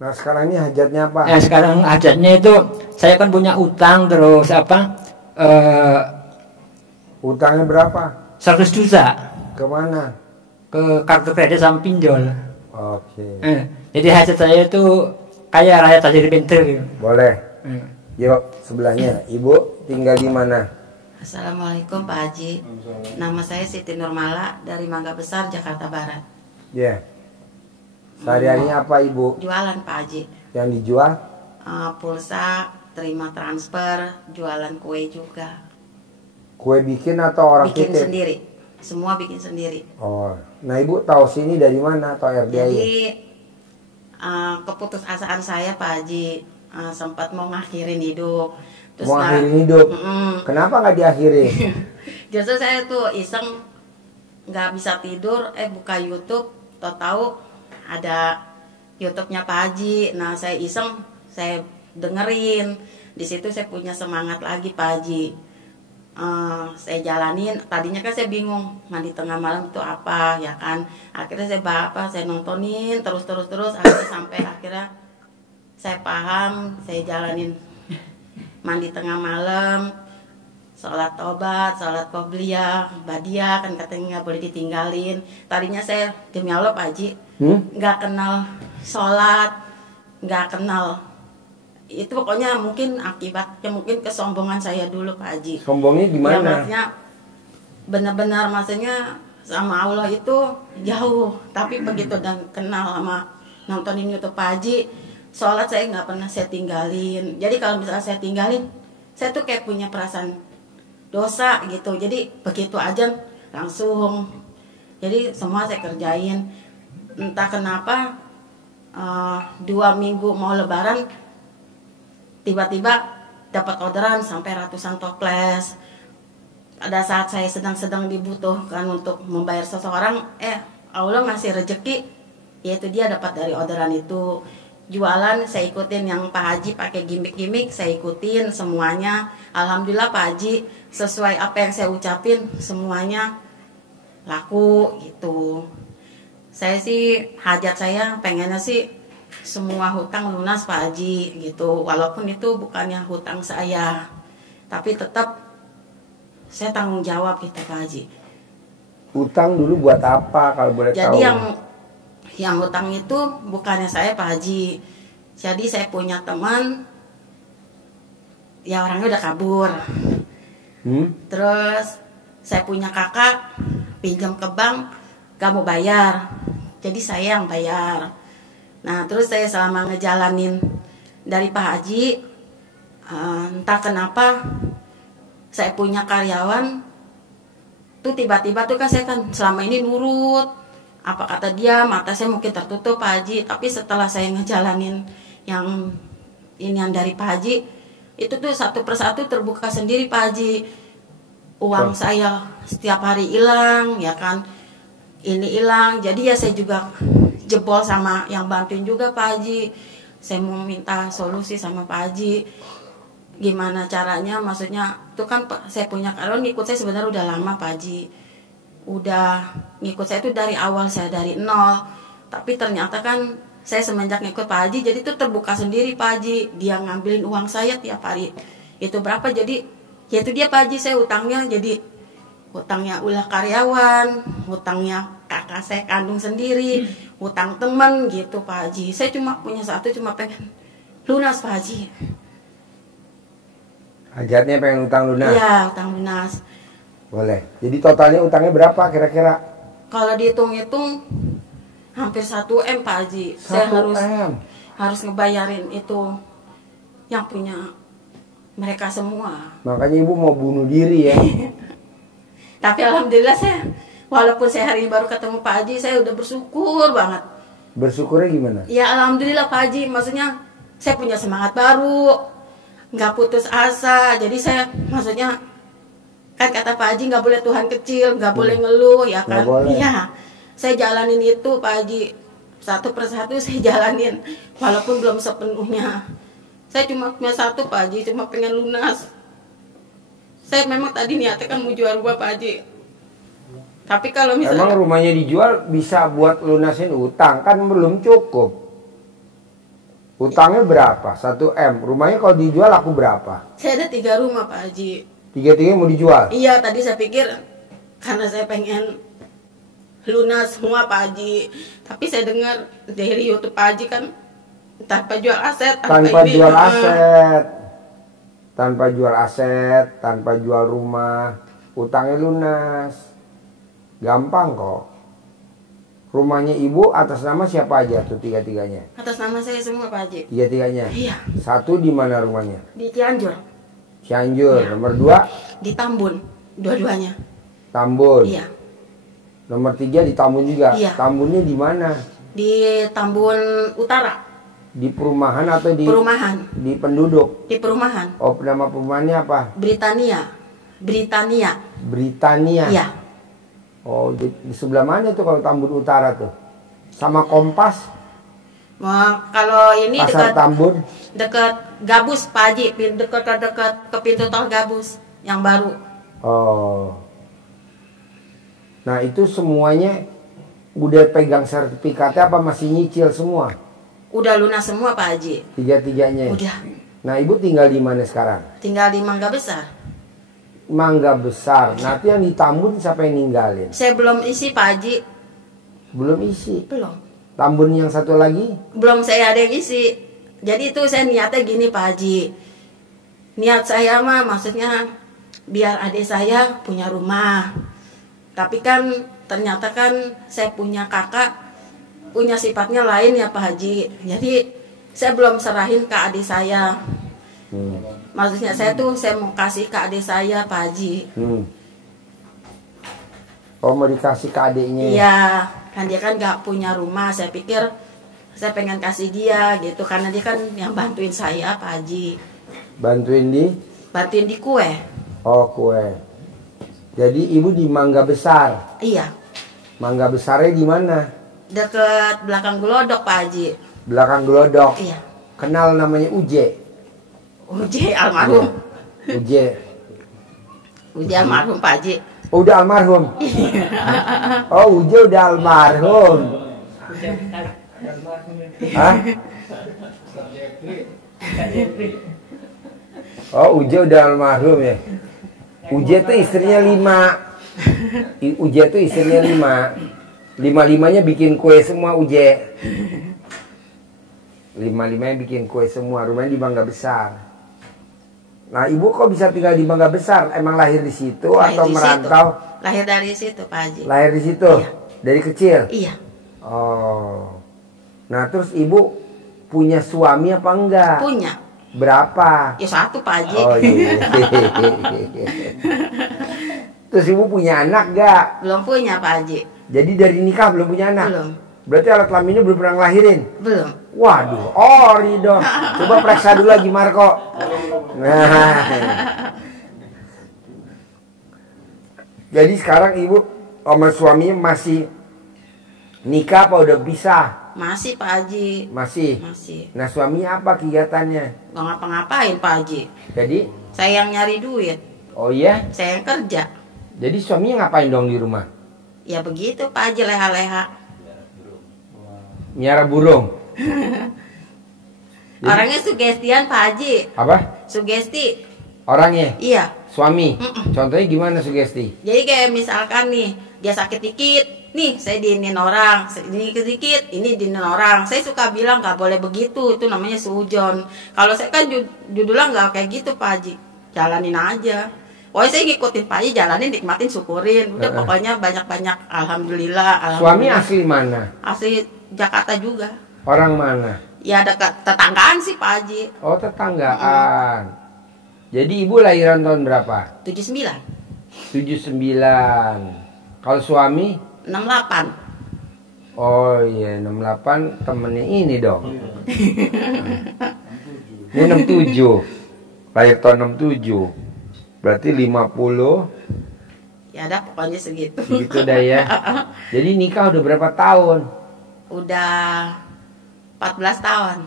Nah sekarang ini hajatnya apa? Sekarang hajatnya itu saya kan punya utang terus apa? Utangnya berapa? 100 juta. Kemana? Ke kartu kredit sama pinjol. Oke. Jadi hajat saya itu kayak rakyat jadi pinter gitu. Boleh. Yuk sebelahnya. Ibu tinggal di mana? Assalamualaikum Pak Haji. Nama saya Siti Nurmala dari Mangga Besar, Jakarta Barat. Ya. Sehari-harinya apa Ibu? Jualan Pak Haji. Yang dijual? Pulsa, terima transfer, jualan kue juga. Kue bikin atau orang bikin titip? Sendiri. Semua bikin sendiri. Oh, nah Ibu tahu sini dari mana atau RDI? Jadi keputusasaan saya Pak Haji, sempat mau ngakhirin hidup. Terus mau akhirin hidup? Kenapa nggak diakhiri? Justru saya tuh iseng, nggak bisa tidur, buka YouTube, tahu ada YouTube-nya Pak Haji. Nah saya iseng, saya dengerin. Di situ saya punya semangat lagi Pak Haji. Saya jalanin. Tadinya kan saya bingung mandi tengah malam itu apa, ya kan. Akhirnya saya nontonin terus. Akhirnya sampai akhirnya saya paham. Saya jalanin mandi tengah malam, sholat tobat, sholat qobliyah, badiah, kan katanya nggak boleh ditinggalin. Tadinya saya demi Allah Pak Haji nggak kenal sholat, nggak kenal itu, pokoknya mungkin akibatnya mungkin kesombongan saya dulu Pak Haji. Sombongnya gimana? Ya maksudnya benar-benar maksudnya sama Allah itu jauh, tapi begitu dan kenal sama nontonin YouTube Pak Haji, sholat saya nggak pernah saya tinggalin. Jadi kalau misalnya saya tinggalin, saya tuh kayak punya perasaan dosa gitu. Jadi begitu aja langsung, jadi semua saya kerjain. Entah kenapa 2 minggu mau lebaran tiba-tiba dapat orderan sampai ratusan toples. Pada saat saya sedang dibutuhkan untuk membayar seseorang, Allah ngasih rezeki, yaitu dia dapat dari orderan itu. Jualan saya ikutin yang Pak Haji pakai gimmick-gimmick, saya ikutin semuanya. Alhamdulillah Pak Haji, sesuai apa yang saya ucapin semuanya laku gitu. Saya sih hajat saya pengennya sih semua hutang lunas Pak Haji gitu. Walaupun itu bukannya hutang saya, tapi tetap saya tanggung jawab gitu Pak Haji. Utang dulu buat apa kalau boleh tahu? Jadi yang hutang itu bukannya saya Pak Haji. Jadi saya punya teman, ya orangnya udah kabur. Terus saya punya kakak pinjam ke bank, gak mau bayar. Jadi saya yang bayar. Nah terus saya selama ngejalanin dari Pak Haji, entah kenapa saya punya karyawan tuh tiba-tiba tuh kan saya kan selama ini nurut apa kata dia, mata saya mungkin tertutup Pak Haji. Tapi setelah saya ngejalanin yang ini yang dari Pak Haji, itu tuh satu persatu terbuka sendiri Pak Haji. Uang saya setiap hari hilang, ya kan, ini hilang. Jadi ya saya juga jebol sama yang bantuin juga Pak Haji. Saya mau minta solusi sama Pak Haji, gimana caranya, maksudnya itu kan saya punya karyawan ngikut saya sebenarnya udah lama Pak Haji, udah ngikut saya itu dari awal, saya dari nol. Tapi ternyata kan saya semenjak ngikut Pak Haji, jadi itu terbuka sendiri Pak Haji. Dia ngambilin uang saya tiap hari itu berapa, jadi ya itu dia Pak Haji, saya utangnya jadi hutangnya ulah karyawan, hutangnya kakak saya kandung sendiri, hutang teman gitu Pak Haji. Saya cuma punya satu, cuma pengen lunas Pak Haji. Hajatnya pengen utang lunas? Iya, utang lunas. Boleh. Jadi totalnya utangnya berapa kira-kira? Kalau dihitung-hitung hampir 1 M Pak Haji. 1 Saya M. harus ngebayarin itu yang punya mereka semua. Makanya ibu mau bunuh diri ya? Tapi alhamdulillah saya, walaupun saya hari ini baru ketemu Pak Haji, saya udah bersyukur banget. Bersyukurnya gimana? Ya alhamdulillah Pak Haji, maksudnya saya punya semangat baru, nggak putus asa. Jadi saya maksudnya Kan kata Pak Haji nggak boleh Tuhan kecil, nggak boleh ngeluh ya kan. Nggak boleh. Iya, saya jalanin itu Pak Haji, satu persatu saya jalanin, walaupun belum sepenuhnya. Saya cuma punya satu Pak Haji, cuma pengen lunas. Saya memang tadi niatnya kan mau jual rumah Pak Haji. Tapi kalau Emang misalnya rumahnya dijual bisa buat lunasin utang, kan belum cukup. Utangnya berapa? 1 M. Rumahnya kalau dijual aku berapa? saya ada 3 rumah Pak Haji. 3-3 mau dijual? Iya, tadi saya pikir karena saya pengen lunas semua Pak Haji. Tapi saya dengar dari YouTube Pak Haji kan tanpa jual aset, Tanpa ini, jual aset. Tanpa jual aset, tanpa jual rumah, utangnya lunas. Gampang kok. Rumahnya ibu atas nama siapa aja tuh 3-3-nya? atas nama saya semua Pak Haji. 3-3-nya? Iya, Satu di mana rumahnya? di Cianjur, Cianjur. Nomor 2 di Tambun, dua-duanya. Tambun. Iya, Nomor 3 di Tambun juga. Iya. Tambunnya di mana? di Tambun Utara, Di perumahan atau di perumahan, di penduduk? di perumahan. Oh, nama perumahannya apa? Britania, Britania. Britania. Iya, Oh, di sebelah mana itu kalau Tambun Utara tuh? Sama Kompas, Wah, kalau ini Pasar dekat Tambun. dekat Gabus Pak Haji, dekat ke pintu tol Gabus yang baru. Oh. Nah, itu semuanya udah pegang sertifikatnya apa masih nyicil semua? Udah lunas semua Pak Haji. 3-3-nya. Udah. Nah, ibu tinggal di mana sekarang? Tinggal di Mangga Besar. Mangga Besar. Nanti yang di Tambun siapa yang ninggalin? Saya belum isi Pak Haji. Belum isi. Belum. Tambun yang satu lagi? Belum saya ada yang isi. Jadi itu saya niatnya gini Pak Haji. Niat saya mah maksudnya biar adik saya punya rumah. Tapi kan ternyata kan saya punya kakak punya sifatnya lain ya Pak Haji. Jadi saya belum serahin ke adik saya. Maksudnya saya mau kasih ke adik saya Pak Haji. Oh, mau dikasih ke adiknya? Iya, kan dia kan nggak punya rumah. Saya pikir saya pengen kasih dia gitu karena dia kan yang bantuin saya Pak Haji. Bantuin di? Bantuin di kue. Oh, kue. Jadi ibu di Mangga Besar. Iya, Mangga Besarnya di mana? deket belakang Glodok Pak Haji. Belakang Glodok. Iya. Kenal namanya Uje? Uje almarhum. Uje. Uje almarhum Pak Haji. Oh, udah almarhum. Oh, Uje udah almarhum. Hah? Oh, Uje udah almarhum ya. Uje tuh istrinya 5. Uje tuh istrinya 5. 5-5-nya bikin kue semua Uje. 5-5-nya bikin kue semua. Rumahnya di Mangga Besar. Nah, ibu kok bisa tinggal di Mangga Besar? Emang lahir di situ Lahir atau di merantau? situ. Lahir dari situ Pak Haji. Lahir di situ? Iya. Dari kecil? Iya. Oh. Nah, terus ibu punya suami apa enggak? Punya. Berapa? Ya satu Pak Haji. Oh iya. Terus ibu punya anak enggak? Belum punya Pak Haji. Jadi dari nikah belum punya anak? Belum. Berarti alat kelaminnya belum pernah ngelahirin? Belum. Waduh, ori dong. Coba periksa dulu lagi Marco. Nah. Jadi sekarang ibu sama suaminya masih nikah apa udah pisah? Masih Pak Haji. Masih. Masih. Nah, suaminya apa kegiatannya? Gak ngapa-ngapain Pak Haji. Jadi, Saya yang nyari duit. oh iya? Saya yang kerja. Jadi suaminya ngapain dong di rumah? Ya begitu Pak Haji, leha-leha. Miara burung. Orangnya sugestian Pak Haji. Apa? Sugesti. Orangnya? Iya. Suami? Contohnya gimana sugesti? Jadi kayak misalkan nih, dia sakit dikit, nih saya diinin orang, ini sedikit, ini diinin orang. Saya suka bilang nggak boleh begitu, itu namanya sujon. Kalau saya kan judulnya nggak kayak gitu Pak Haji, jalanin aja. Pokoknya saya ngikutin Pak Haji, jalanin, nikmatin, syukurin. Udah pokoknya banyak-banyak, alhamdulillah. Suami asli mana? Asli Jakarta juga. Orang mana? Ya dekat tetanggaan sih Pak Haji. Oh, tetanggaan. Jadi ibu lahiran tahun berapa? 79, 79. Kalau suami? 68. Oh iya, 68 temennya ini dong. Ini 67. Lahir tahun 67. Berarti 50 Ya ada pokoknya segitu. Gitu dah ya. Jadi nikah udah berapa tahun? Udah 14 tahun.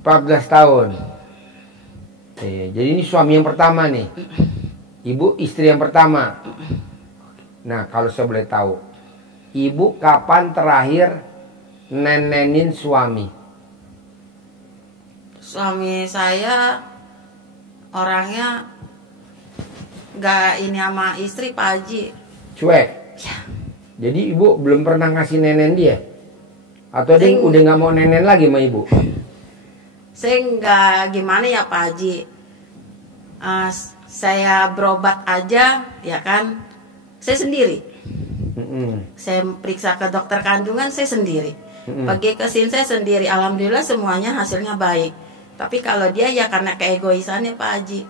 14 tahun. Jadi ini suami yang pertama nih. Ibu istri yang pertama. Nah, kalau saya boleh tahu, ibu kapan terakhir nenenin suami? Suami saya orangnya gak ini sama istri, Pak Haji. Cuek. Ya. Jadi ibu belum pernah ngasih nenen dia? Atau dia udah nggak mau nenen lagi sama ibu? Saya nggak gimana ya Pak Haji. Saya berobat aja ya kan. Saya sendiri. Saya periksa ke dokter kandungan saya sendiri. Pergi ke sini saya sendiri. Alhamdulillah semuanya hasilnya baik. Tapi kalau dia ya karena keegoisannya Pak Haji,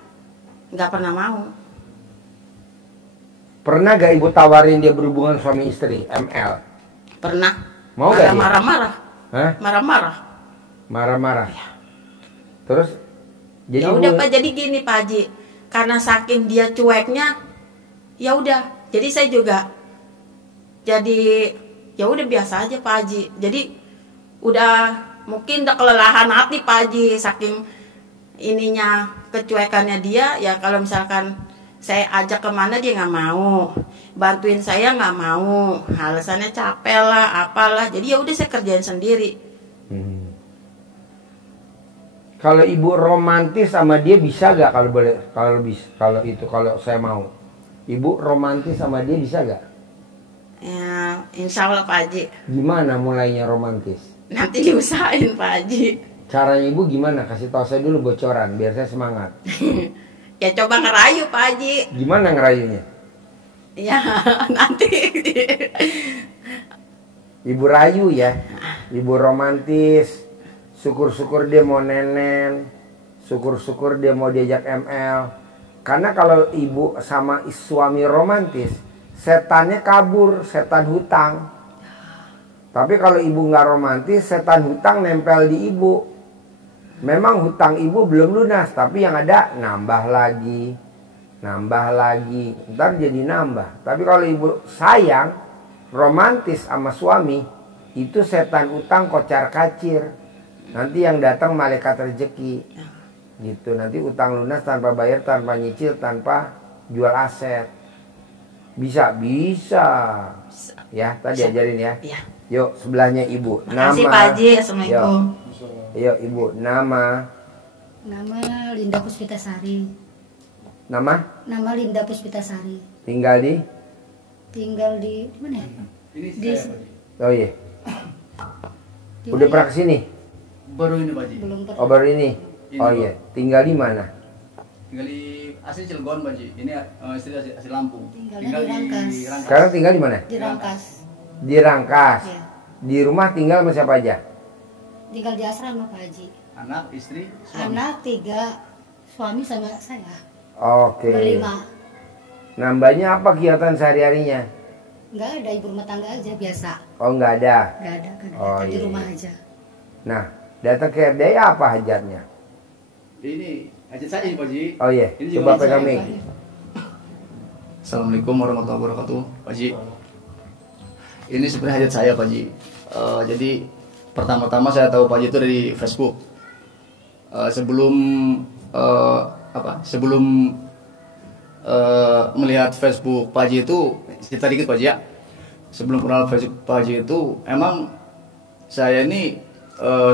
nggak pernah mau. Pernah gak ibu tawarin dia berhubungan suami istri, ML? Pernah. Mau gak dia? Marah-marah. Hah? Marah-marah. Marah-marah. Ya. Terus? Jadi Ya udah Pak, jadi gini Pak Haji. Karena saking dia cueknya, ya udah. Jadi saya juga jadi ya udah biasa aja Pak Haji. Jadi udah mungkin udah kelelahan hati Pak Haji saking ininya kecuekannya dia. Ya kalau misalkan saya ajak kemana dia nggak mau, bantuin saya nggak mau, alasannya capek lah, apalah. Jadi ya udah saya kerjain sendiri. Kalau ibu romantis sama dia bisa gak kalau boleh? Kalau saya mau, ibu romantis sama dia bisa gak? Ya insya Allah Pak Haji. Gimana mulainya romantis? Nanti diusahain Pak Haji. Caranya ibu gimana? Kasih tahu saya dulu bocoran biar saya semangat. Ya coba ngerayu Pak Haji. Gimana ngerayunya? Ya nanti. Ibu rayu ya. Ibu romantis. Syukur-syukur dia mau nenen. Syukur-syukur dia mau diajak ML. Karena kalau ibu sama suami romantis, setannya kabur, setan hutang. Tapi kalau ibu nggak romantis, setan hutang nempel di ibu. Memang hutang ibu belum lunas, tapi yang ada nambah lagi, ntar jadi nambah. Tapi kalau ibu sayang, romantis sama suami, itu setan utang kocar kacir. Nanti yang datang malaikat rezeki, gitu. Nanti utang lunas tanpa bayar, tanpa nyicil, tanpa jual aset. Bisa. Ya, tadi ajarin ya. Ya. Yuk, sebelahnya ibu. Makasih Pak Haji. Assalamualaikum. Yuk ibu, nama Linda Puspitasari. Nama Linda Puspitasari. tinggal di Mana ya? Di oh iya udah pernah kesini? Baru ini Pak Haji. belum pernah. Oh baru ini? Ini, Oh Pak. iya, tinggal di mana? Tinggal di asli Cilegon Pak Haji. Ini istri asli Lampung. Tinggalnya di Rangkas. Sekarang tinggal di mana? Di Rangkas. Di Rangkas. Ya. Di rumah tinggal sama siapa aja? Tinggal di asrama Pak Haji. Anak, istri, suami. Anak 3, suami sama saya. Oke. Berlima. Nambahnya apa kegiatan sehari-harinya? Enggak ada, ibu rumah tangga aja biasa. Oh nggak ada. Enggak ada, Oh, di iya, rumah iya. aja. Nah, datang ke RDI apa hajatnya? Ini hajat saya ini Pak Haji. Oh iya, Ini coba juga pegang saya. mic. Assalamualaikum warahmatullahi wabarakatuh Pak Haji. Ini sebenarnya hajat saya Pak Haji. Jadi pertama-tama saya tahu Pak Haji itu dari Facebook. Sebelum melihat Facebook Pak Haji itu, cerita dikit Pak Haji ya. Sebelum kenal Facebook Pak Haji itu, emang saya ini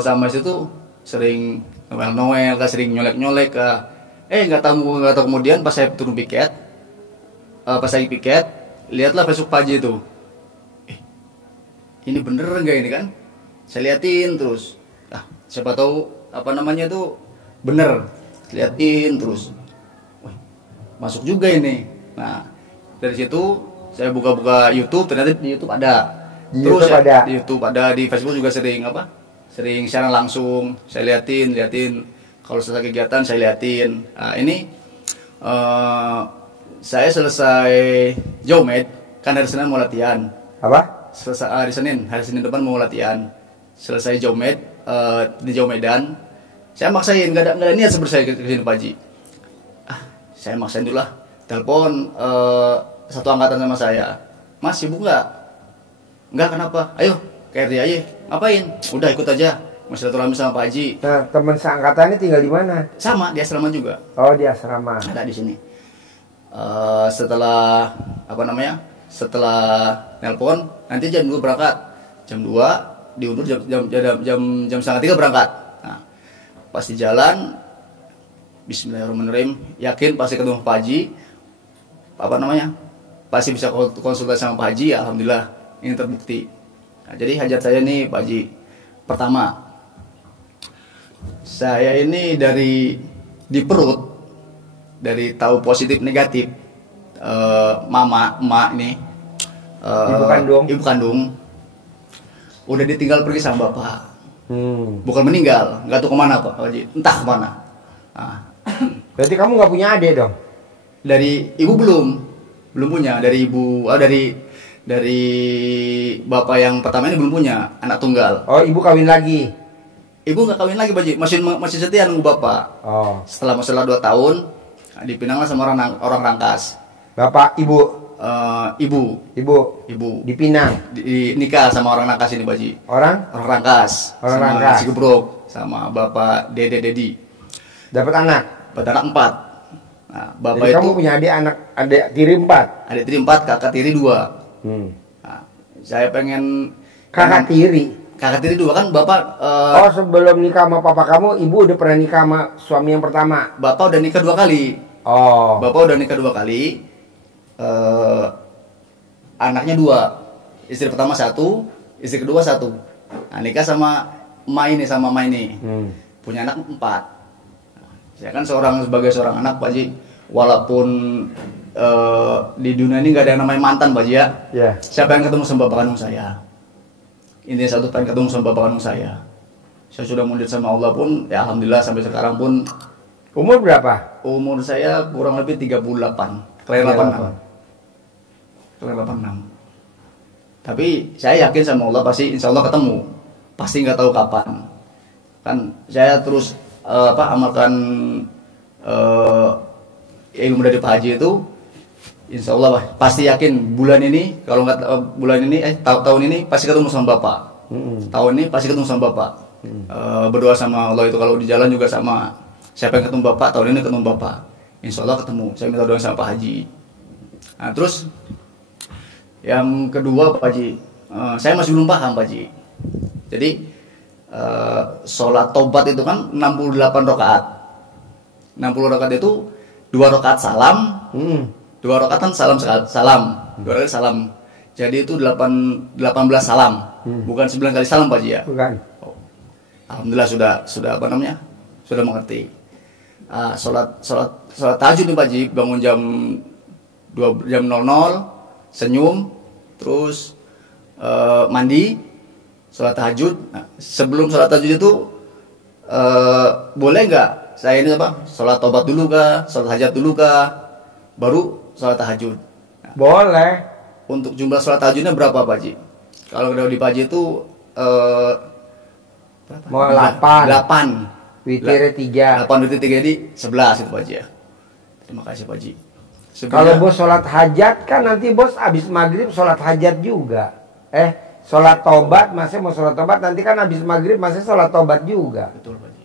sama situ sering noel, sering nyolek, nggak tahu kemudian pas saya turun piket, pas lagi piket, lihatlah Facebook Pak Haji itu. Ini bener nggak ini kan? Saya liatin terus. Siapa tahu apa namanya itu bener. Liatin terus. Wih, masuk juga ini. Nah, dari situ saya buka-buka YouTube, ternyata di YouTube ada. Di Terus YouTube ya, ada. di YouTube ada, di Facebook juga sering sering siaran langsung. Saya liatin. Kalau selesai kegiatan saya liatin. Nah, ini saya selesai Jaumed, kan hari Senin mau latihan. Apa? Selesai hari Senin depan mau latihan. Selesai Jaumed di Jaumedan, saya maksain, nggak ada niat sebenarnya saya ke sini Pak Haji. Saya maksain dulu lah. Telepon satu angkatan sama saya. Mas sibuk nggak? Nggak, kenapa? Ayo ke RD aja. Ngapain? Udah ikut aja. Mas silaturahmi sama Pak Haji. Nah, teman seangkatannya tinggal di mana? Sama di asrama juga. Oh, di asrama. Ada di sini. Setelah apa namanya? Setelah nelpon, nanti jam 2 berangkat. Jam 2 diundur jam setengah 3 berangkat. Nah, pas di jalan, Bismillahirrahmanirrahim, yakin pasti ketemu Pak Haji. Apa namanya? Pasti bisa konsultasi sama Pak Haji. Alhamdulillah ini terbukti. Nah, jadi hajat saya nih Pak Haji. Pertama, saya ini di perut, dari tahu positif negatif, emak ini, ibu kandung, udah ditinggal pergi sama bapak. Bukan meninggal, nggak tahu kemana Pak Haji, entah kemana. Nah, Berarti kamu nggak punya adik dong? dari ibu belum punya, dari ibu, dari bapak yang pertama ini belum punya, anak tunggal. Oh, ibu kawin lagi? Ibu nggak kawin lagi Pak Haji, masih setia nunggu bapak. Oh. Setelah 2 tahun, dipinanglah sama orang Rangkas. Bapak, ibu? Ibu Ibu? Dipinang? nikah sama orang Rangkas ini Pak Haji. Orang Rangkas. Orang sama Rangkas. si Gebrok, sama bapak Dedi. dapat anak? Pada anak 4. Nah, bapak Jadi itu kamu punya adik tiri 4? adik tiri 4, kakak tiri 2. Nah, saya pengen Kakak tiri 2 kan bapak. Oh, sebelum nikah sama papa kamu, ibu udah pernah nikah sama suami yang pertama? Bapak udah nikah 2 kali. Oh. Bapak udah nikah 2 kali. Anaknya 2. Istri pertama 1, istri kedua 1. Nah, nikah sama Ma ini. Punya anak 4. Saya kan sebagai seorang anak Pak Haji, walaupun di dunia ini nggak ada yang namanya mantan Pak Haji ya. Ya. Saya pengen ketemu sama bapak kandung saya. Intinya satu, pengen ketemu sama bapak kandung saya. Saya sudah mundur sama Allah pun, ya alhamdulillah sampai sekarang pun. Umur berapa? Umur saya kurang lebih 38, kelahiran 86. Kelahiran 86. Tapi saya yakin sama Allah pasti insya Allah ketemu. Pasti nggak tahu kapan. Kan saya terus amalkan ilmu dari Pak Haji itu, insya Allah pasti yakin bulan ini, kalau nggak tahun ini pasti ketemu sama Bapak. Tahun ini pasti ketemu sama Bapak. Berdoa sama Allah itu, kalau di jalan juga sama. Saya pengen ketemu Bapak, tahun ini ketemu Bapak. Insya Allah ketemu. Saya minta doa sama Pak Haji. Nah, terus yang kedua Pak Haji, saya masih belum paham Pak Haji. Jadi sholat tobat itu kan 68 rakaat. 60 rakaat itu 2 rakaat salam, 2 rakaat kan salam. 2 rakaat salam. Jadi itu 18 salam. Bukan 9 kali salam Pak Haji ya? Bukan. Oh. Alhamdulillah sudah apa namanya? Sudah mengerti. Sholat tahajud nih Pak Haji, bangun jam 00, senyum, terus mandi, sholat tahajud. Nah, sebelum sholat tahajud itu boleh nggak saya ini sholat tobat dulu kah, sholat hajat dulu kah, baru sholat tahajud? Nah, boleh. untuk jumlah sholat tahajudnya berapa Pak Haji? Kalau di Pak Haji itu berapa? Mau 8. 8. Witirnya 3. 8 witir 3 jadi 11 itu Pak Haji ya. Terima kasih Pak Haji. Kalau bos sholat hajat kan nanti bos abis maghrib sholat hajat juga. Sholat tobat, masih mau sholat tobat nanti kan abis maghrib masih sholat tobat juga. Betul Pak Haji.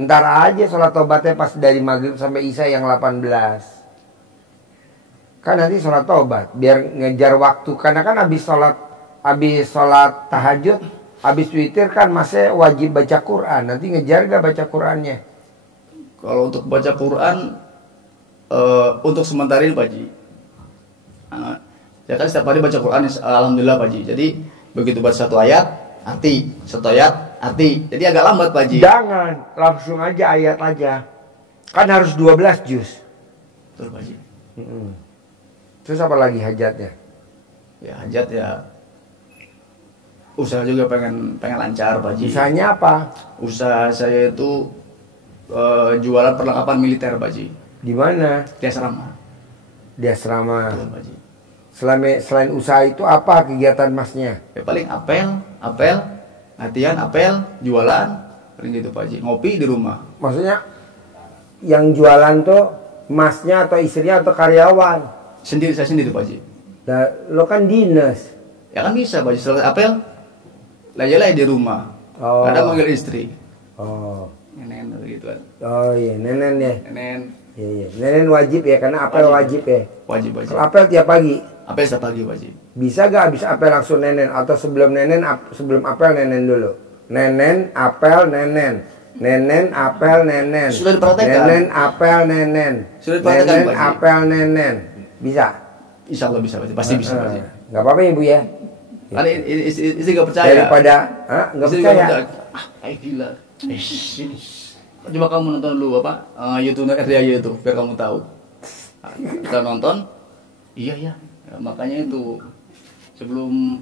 Ntar aja sholat tobatnya pas dari maghrib sampai isya yang 18. Kan nanti sholat tobat biar ngejar waktu, karena kan abis sholat tahajud, abis witir kan masih wajib baca Quran. Nanti ngejar gak baca Qurannya? Kalau untuk baca Quran untuk sementara ini Pak Haji, ya kan setiap hari baca Quran alhamdulillah Pak Haji. Jadi begitu baca satu ayat arti, jadi agak lambat Pak Haji. Jangan langsung aja ayat aja, kan harus 12 juz. Betul Pak Haji. Terus apa lagi hajatnya? Ya hajat ya, usaha juga pengen lancar Pak Haji. Usahanya apa? Usaha saya itu jualan perlengkapan militer Pak Haji. Di mana? Di asrama. Di asrama. Betul Pak Haji. Selain usaha itu apa kegiatan masnya? Ya paling apel, latihan, jualan, paling gitu Pak Haji. Ngopi di rumah. Maksudnya yang jualan tuh masnya atau istrinya atau karyawan? Sendiri, saya sendiri Pak Haji. Nah, lo kan dinas. Ya kan bisa Pak Haji, setelah apel lagi di rumah. Oh. Ada manggil istri. Oh. Nenen gitu kan. Oh iya, nenen ya. Nenen Iya, iya. Nenen wajib ya, karena apel wajib ya. wajib Pak Haji. Kalau apel tiap pagi. Apel setiap pagi Pak Haji. Bisa gak habis apel langsung nenen? Atau sebelum nenen, sebelum apel nenen dulu? Nenen, apel, nenen. Nenen, apel, nenen. Sudah diperhatikan. Nenen, apel, nenen. Sudah diperhatikan, Nenen, Pak Haji. apel, nenen. Bisa? Insya Allah bisa Pak Haji. Pasti bisa Pak Haji. Gak apa-apa ya Bu ya? Karena istri gak percaya. Daripada, gak Istri percaya? Gila. Coba kamu nonton dulu apa YouTube RDAY itu biar kamu tahu. Kita nonton. Iya ya. Ya, makanya itu sebelum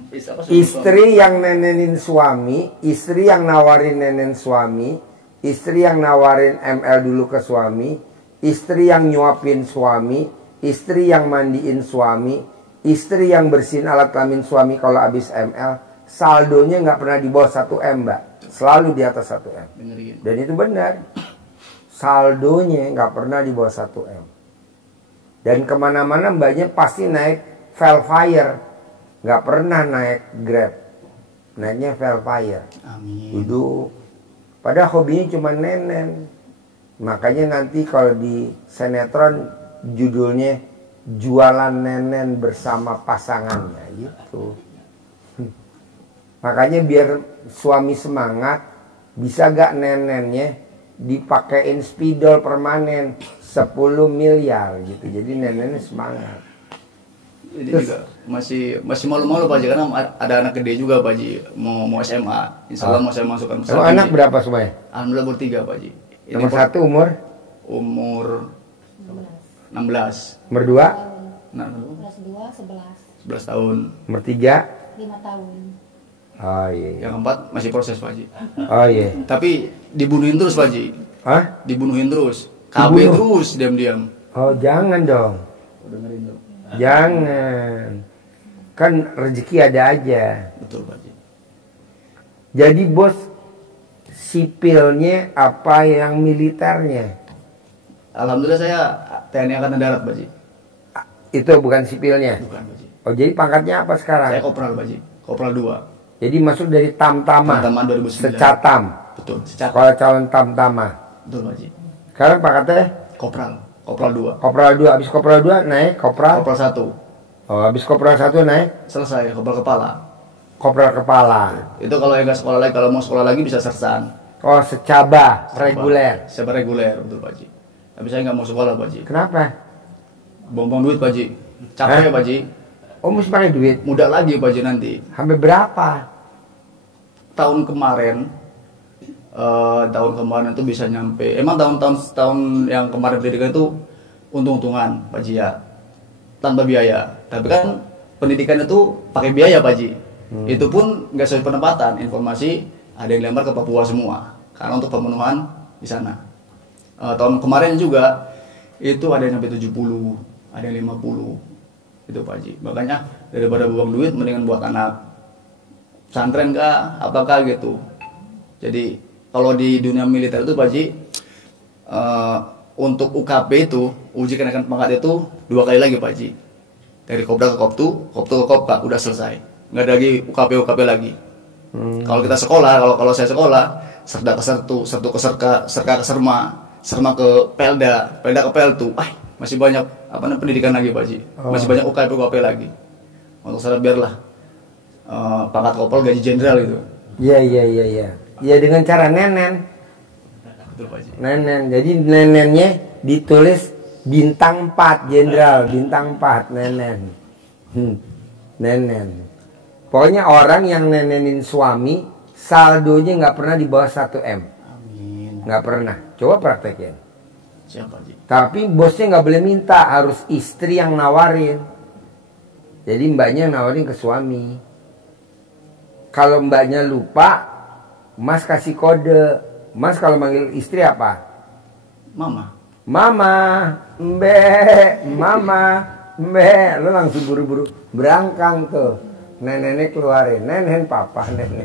Istri yang nenenin suami, istri yang nawarin nenen suami, istri yang nawarin ML dulu ke suami, istri yang nyuapin suami, istri yang mandiin suami, istri yang bersihin alat kelamin suami kalau habis ML, saldonya nggak pernah di bawah 1 M, Mbak. Selalu di atas 1 M. Dan itu benar. Saldonya nggak pernah di bawah 1 M. Dan kemana-mana mbaknya pasti naik Velfire. Nggak pernah naik Grab. Naiknya Velfire. Amin. Duduk. Padahal hobinya cuma nenen. Makanya nanti kalau di sinetron judulnya Jualan Nenen Bersama Pasangannya gitu. Makanya biar suami semangat, bisa gak nenennya dipakein spidol permanen 10 miliar gitu. Jadi nenennya semangat. Jadi juga masih malu-malu Pak Haji karena ada anak gede juga Pak Haji mau SMA. Insya Allah mau saya masukkan pesantren. Emang anak berapa semuanya? Alhamdulillah bertiga Pak Haji. Nomor 1 umur? Umur 16. Nomor 2? Nah, Kelas 2 11. 11 tahun. Nomor 3? 5 tahun. Oh iya. Yang keempat masih proses Pak Haji. Oh iya. Tapi dibunuhin terus Pak Haji. Hah? Dibunuhin terus. KB Dibunuh? terus diam-diam. Oh jangan dong. Dengerin dong. Jangan. Kan rezeki ada aja. Betul Pak Haji. Jadi bos, sipilnya apa yang militernya? Alhamdulillah saya TNI Angkatan Darat Pak Haji. Itu bukan sipilnya. Bukan Pak Haji. Oh jadi pangkatnya apa sekarang? Saya kopral Pak Haji. Kopral 2. Jadi masuk dari Tamtama. Tamtama 2009. Secatam. Betul. Secara Sekolah calon Tamtama. betul Pak Haji. Sekarang pangkatnya Kopral. Kopral 2. Kopral 2. Habis Kopral 2 naik Kopral. Kopral 1. Oh habis Kopral 1 naik Selesai Kopral Kepala. Kopral Kepala. Itu kalau yang nggak sekolah lagi, kalau mau sekolah lagi bisa sersan. Oh secaba reguler. Siapa reguler betul Pak Haji. Tapi saya nggak mau sekolah Pak Haji. Kenapa? Buang-buang duit Pak Haji. Capek Pak Haji. Oh mesti pakai duit. Muda lagi Pak Haji nanti. Sampai berapa? Tahun kemarin itu bisa nyampe. Emang tahun yang kemarin pendidikan itu untung-untungan Pak Haji ya. Tanpa biaya. Tapi kan pendidikan itu pakai biaya Pak Haji. Itu pun nggak sesuai penempatan. Informasi ada yang lempar ke Papua semua. Karena untuk pemenuhan di sana. Tahun kemarin juga itu ada yang sampai 70, ada yang 50. Itu Pak Haji. Makanya daripada buang duit mendingan buat anak pesantren kah, apakah gitu. Jadi kalau di dunia militer itu Pak Haji, untuk UKP itu, uji kenaikan pangkat itu 2 kali lagi Pak Haji. Dari Kopda ke Koptu ke Kopka, udah selesai. Nggak ada lagi UKP lagi. Kalau kita sekolah, kalau saya sekolah, serda ke sertu ke serka ke serma ke pelda ke peltu. Masih banyak pendidikan lagi Pak Haji. Masih banyak UKP lagi. Untuk syarat biarlah pangkat kopral gaji jenderal itu. Iya. Ya dengan cara nenen. Betul Pak Haji. Nenen. Jadi nenennya ditulis bintang 4 jenderal, bintang 4 nenen. Nenen. Pokoknya orang yang nenenin suami saldonya nggak pernah di bawah 1 M. Amin. Nggak pernah. Coba praktekin. Siap Pak Haji. Tapi bosnya nggak boleh minta, harus istri yang nawarin. Jadi mbaknya nawarin ke suami. Kalau mbaknya lupa, Mas kasih kode. Mas kalau manggil istri apa? Mama. Mama, Mbe. Lo langsung buru-buru berangkang tuh. Neneknya keluarin. Nenen papa, nenen.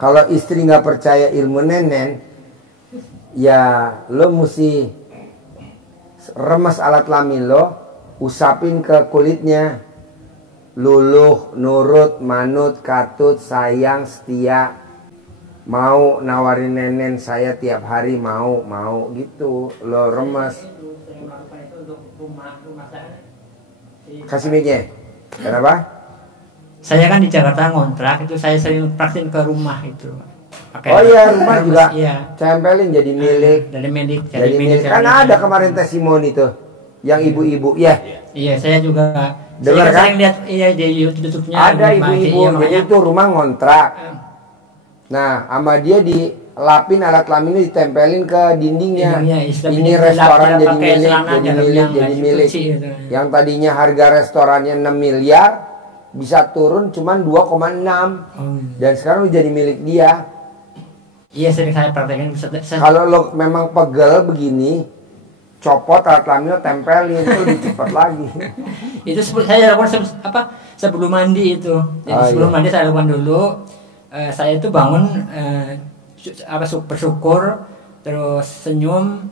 Kalau istri nggak percaya ilmu nenen, ya lo mesti remes alat kelamin lo, usapin ke kulitnya. Luluh, nurut, manut, katut, sayang, setia. Mau nawarin nenen saya tiap hari, mau gitu. Lo remes. Kasih mic-nya. Kenapa? Saya kan di Jakarta ngontrak, itu saya sering praktin ke rumah itu. Oh iya, rumah juga iya. tempelin jadi milik. Dari milik, Jadi milik. Kan ada kemarin testimoni tuh, yang ibu-ibu, ya. Iya, saya juga Dengar kan? sering lihat di YouTube-nya. Ada ibu-ibu, jadi itu rumah ngontrak. Nah, sama dia dilapin alat kelaminnya, ditempelin ke dindingnya. Ini restoran jadi milik. Gitu. Yang tadinya harga restorannya 6 miliar bisa turun cuman 2,6. Dan sekarang udah jadi milik dia. Iya, sering saya praktekin. Kalau lo memang pegel begini, copot alat kelaminnya, tempelin, itu lebih cepat lagi. Itu saya lakukan sebelum mandi itu. Jadi sebelum mandi saya lakukan dulu. Saya itu bangun bersyukur, terus senyum,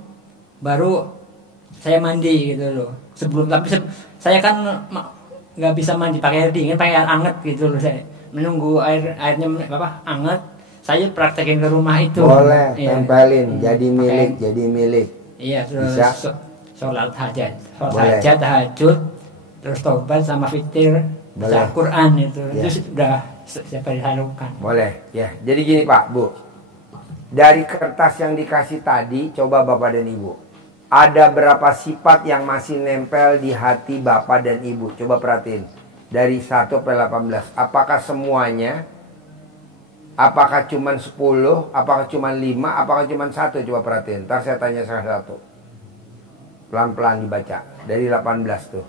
baru saya mandi gitu loh. Saya kan nggak bisa mandi pakai air dingin, pakai air anget gitu loh. Saya menunggu airnya anget. Saya praktekin ke rumah itu. Boleh, ya. Tempelin, jadi milik. Iya, terus sholat hajat, tahajud, terus tobat sama fitir, baca Al-Quran itu. Ya. Itu sudah siapa dilakukan. Boleh, ya. Jadi gini Pak, Bu. Dari kertas yang dikasih tadi, coba Bapak dan Ibu. Ada berapa sifat yang masih nempel di hati Bapak dan Ibu? Coba perhatiin. Dari 1 sampai 18. Apakah semuanya? Apakah cuma 10? Apakah cuma 5? Apakah cuma 1? Coba perhatiin. Ntar saya tanya salah satu. Pelan-pelan dibaca. Dari 18 tuh.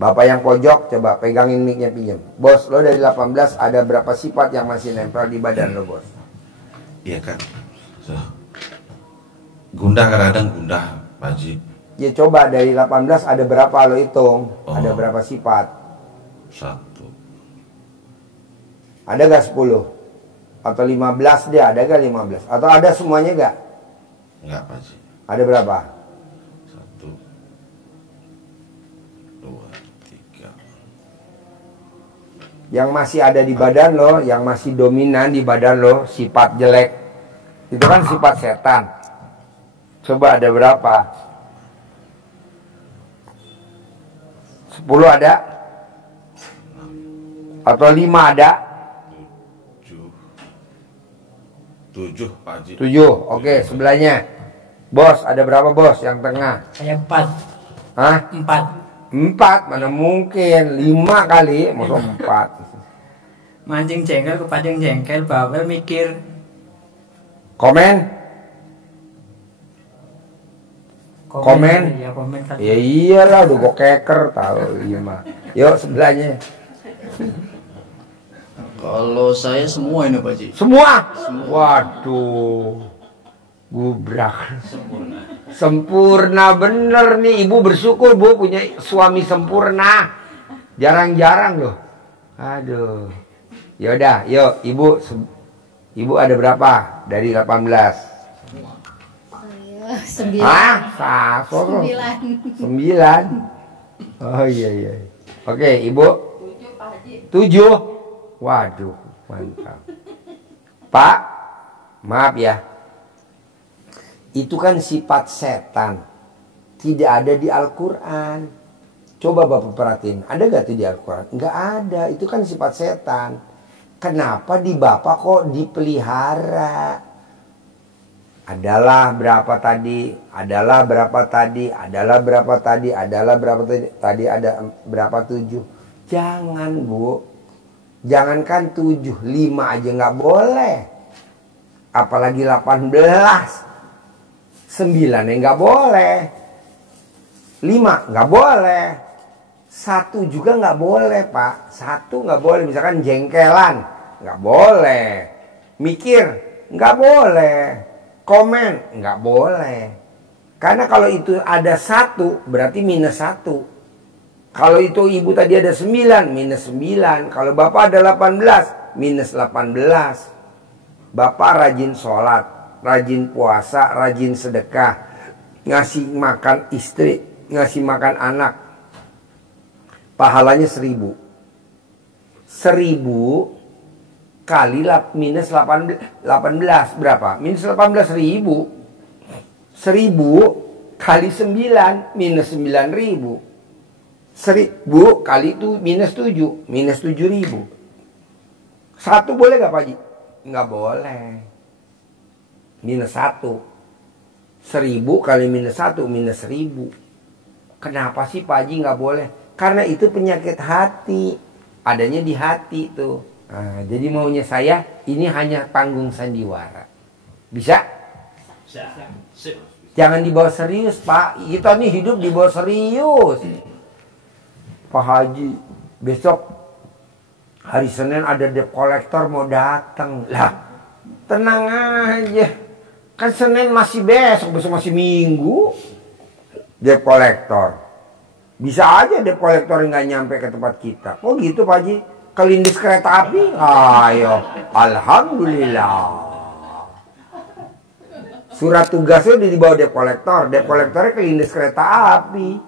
Bapak yang pojok, coba pegangin mic-nya, pinjam. Bos, lo dari 18 ada berapa sifat yang masih nempel di badan lo, Bos? Iya kan. Gundah, kadang-kadang gundah, Pak Haji. Ya coba dari 18 ada berapa lo hitung? Ada berapa sifat? 1. Ada gak 10? Atau 15 dia, ada gak 15? Atau ada semuanya gak? Enggak, Pak Haji. Ada berapa? 1, 2, 3. Yang masih ada di badan lo, yang masih dominan di badan lo, sifat jelek. Itu kan sifat setan. Coba ada berapa? 10 ada? Atau 5 ada? 7, Pak Haji. 7, oke, sebelahnya. Bos, ada berapa bos yang tengah? Saya 4. Hah? 4. 4, mana mungkin 5 kali, maksud 4. Mancing jengkel, kepancing jengkel, bawel mikir. Komen? Ya, komen kan. Ya iyalah, udah gue keker tahu gimana. Yuk sebelahnya. Kalau saya semua ini Pak Haji. Semua? Waduh. Gubrak. Sempurna bener nih. Ibu bersyukur Bu punya suami sempurna. Jarang-jarang loh. Aduh. Yaudah, yuk Ibu. Ibu ada berapa dari 18? 9. Hah? 9. 9. Oh iya. Oke, Ibu. 7. Waduh, mantap. Pak, maaf ya. Itu kan sifat setan. Tidak ada di Al-Quran. Coba Bapak perhatiin. Ada gak tuh di Al-Quran? Nggak ada. Itu kan sifat setan. Kenapa di Bapak kok dipelihara? Adalah berapa tadi? Adalah berapa tadi? Adalah berapa tadi? Adalah berapa tadi? Tadi ada berapa 7? Jangan Bu. Jangankan 7, 5 aja nggak boleh. Apalagi 18. 9 ya nggak boleh. 5 nggak boleh. 1 juga nggak boleh Pak. 1 nggak boleh. Misalkan jengkelan nggak boleh. Mikir nggak boleh. Komen nggak boleh. Karena kalau itu ada 1 berarti minus 1. Kalau itu ibu tadi ada 9, minus 9. Kalau bapak ada 18, minus 18. Bapak rajin sholat, rajin puasa, rajin sedekah, ngasih makan istri, ngasih makan anak, pahalanya 1000. 1000 kali minus 18 berapa? Minus 18.000. 1000 kali 9 minus 9.000. 1000 kali itu minus 7, minus 7.000. Satu boleh gak Pak Haji? Nggak boleh. Minus 1. 1000 kali minus 1 minus 1000. Kenapa sih Pak Haji nggak boleh? Karena itu penyakit hati. Adanya di hati tuh. Nah, jadi maunya saya ini hanya panggung sandiwara. Bisa? Jangan dibawa serius Pak. Kita nih hidup dibawa serius. Pak Haji, besok hari Senin ada debt collector mau datang. Lah, tenang aja. Kan Senin masih besok masih Minggu. Debt collector. Bisa aja debt collector nggak nyampe ke tempat kita. Oh gitu Pak Haji. Kelindes kereta api? Ayo, alhamdulillah. Surat tugasnya udah dibawa debt collector. Debt collectornya kelindes kereta api.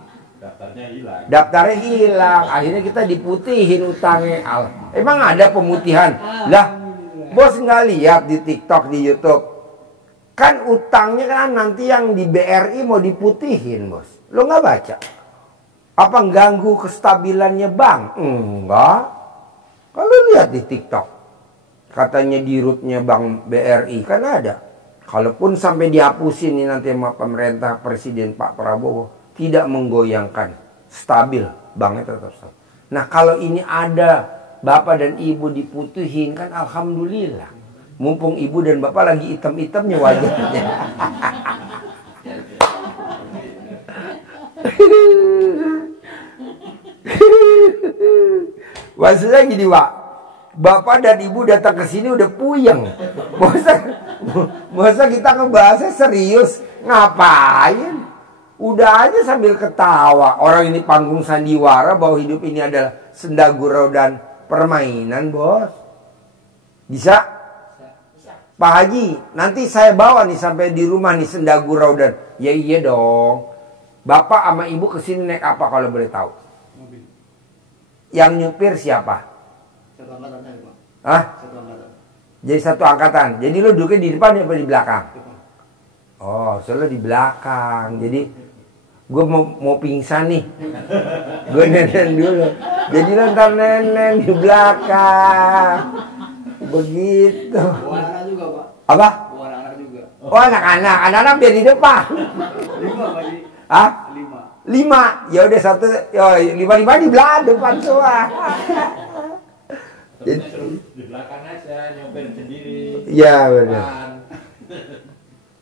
Daftarnya hilang. Akhirnya kita diputihin utangnya. Emang ada pemutihan? Lah, bos nggak lihat di TikTok, di YouTube. Kan utangnya kan nanti yang di BRI mau diputihin bos. Lo nggak baca? Apa ganggu kestabilannya bank? Enggak. Kalau lihat di TikTok, katanya di rootnya bank BRI kan ada. Kalaupun sampai dihapusin nih nanti sama pemerintah Presiden Pak Prabowo, tidak menggoyangkan, stabil, banknya tetap stabil. Nah kalau ini ada bapak dan ibu diputuhin kan alhamdulillah. Mumpung ibu dan bapak lagi hitam-hitamnya wajahnya. Maksudnya gini Pak, bapak dan ibu datang ke sini udah puyeng. Masa kita ngebahasnya serius, ngapain? Udah aja sambil ketawa. Orang ini panggung sandiwara bahwa hidup ini adalah senda gurau dan permainan bos. Bisa? Pak Haji, nanti saya bawa nih sampai di rumah nih senda gurau dan ya iya dong. Bapak sama ibu kesini naik apa kalau boleh tahu? Mobil. Yang nyupir siapa? Satu angkatan saya Pak. Hah? Satu angkatan. Jadi satu angkatan. Jadi lu duduknya di depan apa di belakang? Depan. Oh, soalnya di belakang. Jadi gue mau pingsan nih. Gue nenen dulu. Jadi lu ntar nenen di belakang. Begitu. Bawa anak juga Pak. Apa? Bawa anak juga. Oh anak-anak. Anak-anak biar di depan. 5 Pak Haji. Hah? 5. 5. Ya udah satu. Yo 5 di belakang depan semua. Jadi, Di belakang aja nyopir sendiri. ya benar.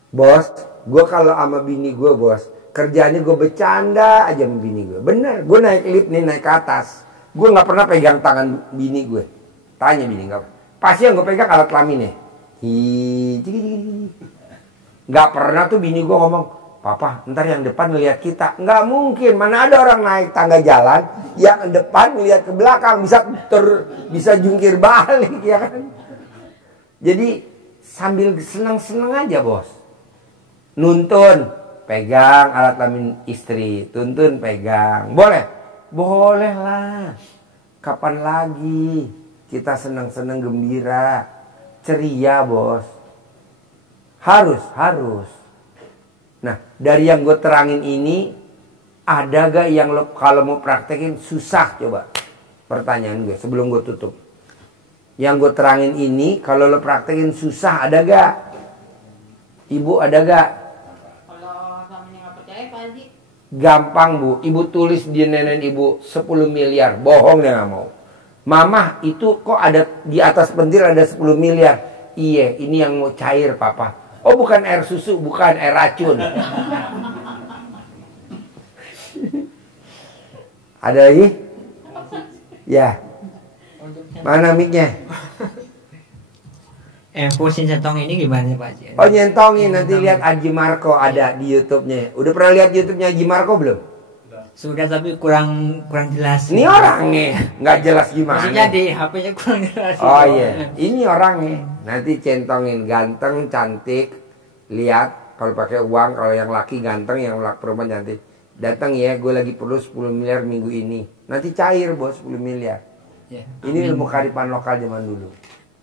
Bos, gue kalau sama bini gue bos, kerjanya gue bercanda aja sama bini gue. Bener, gue naik lift nih, naik ke atas. Gue gak pernah pegang tangan bini gue. Tanya bini gak. Pasti yang gue pegang alat kelaminnya. Gak pernah tuh bini gue ngomong, Papa, ntar yang depan ngeliat kita. Nggak mungkin, mana ada orang naik tangga jalan yang depan ngeliat ke belakang, bisa jungkir balik ya kan. Jadi sambil seneng-seneng aja bos. Nuntun, pegang alat kelamin istri, tuntun pegang. Boleh? Boleh lah. Kapan lagi kita seneng-seneng gembira, ceria bos. Harus. Nah, dari yang gue terangin ini, ada gak yang lo kalau mau praktekin susah coba? Pertanyaan gue sebelum gue tutup. Yang gue terangin ini, kalau lo praktekin susah, ada gak? Ibu ada gak? Kalau samanya nggak percaya Pak Haji. Gampang bu, ibu tulis di nenen ibu 10 miliar. Bohong dia gak mau. Mama itu kok ada di atas pentil ada 10 miliar. Iya, ini yang mau cair papa. Oh bukan air susu, bukan air racun. Ada lagi? Ya. Mana mic-nya? Pusing centong ini gimana Pak Haji? Oh nyentongin, nanti lihat Haji Marco ada di YouTube-nya. Udah pernah lihat YouTube-nya Haji Marco belum? Sudah tapi kurang jelas. Ini orangnya, nggak jelas gimana. Maksudnya di HP-nya kurang jelas. Oh iya, ini orangnya. Nanti centongin, ganteng, cantik, lihat kalau pakai uang, kalau yang laki ganteng, yang perempuan cantik. Datang ya, gue lagi perlu 10 miliar minggu ini. Nanti cair bos 10 miliar. Ya, Ini amin. ilmu kearifan lokal zaman dulu.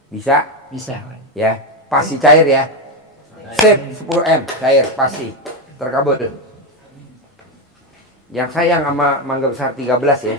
Bisa? Bisa, Pak. Ya, pasti cair ya. Sip 10M cair pasti. Terkabul. Yang sayang sama Mangga Besar 13 ya.